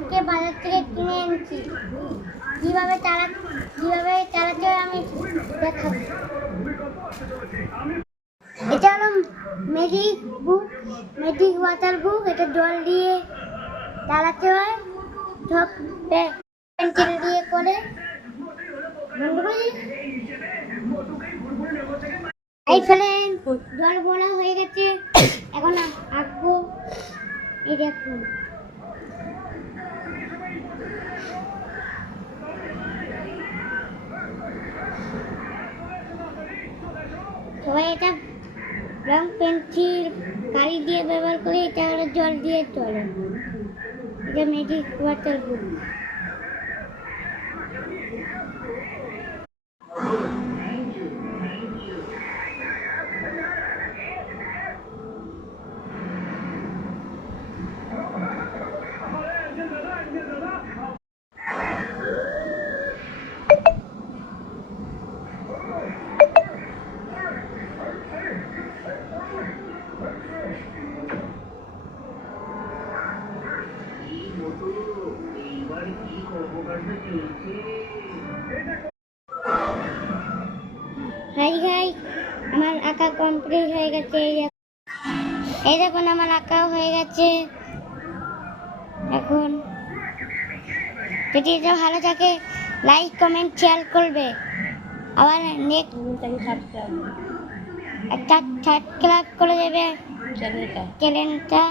আজকে বাজার থেকে কিনে এনেছি। কিভাবে চালাতে হয় আমি দেখাবো। এটা হলো ম্যাজিক ওয়াটার বুক। এটা জল দিয়ে চালাতে হয়, সব পেন্সিল দিয়ে করে। এই ফেলেন, জল ভরা হয়ে গেছে, এখন আঁকবো। এই দেখুন, সবাই এটা রং পেন্সিল কালি দিয়ে ব্যবহার করে। এটা হলো জল দিয়ে চলে, এটা ম্যাজিক ওয়াটার বুক। হাই, আমার আঁকা কমপ্লিট হয়ে গেছে। এই দেখুন, আমার আঁকাও হয়ে গেছে। এখন যদি এটা ভালো থাকে, লাইক কমেন্ট শেয়ার করবে। আবার নেক্সট একটা সাবস্ক্রাইব করে দেবে চ্যানেলটা।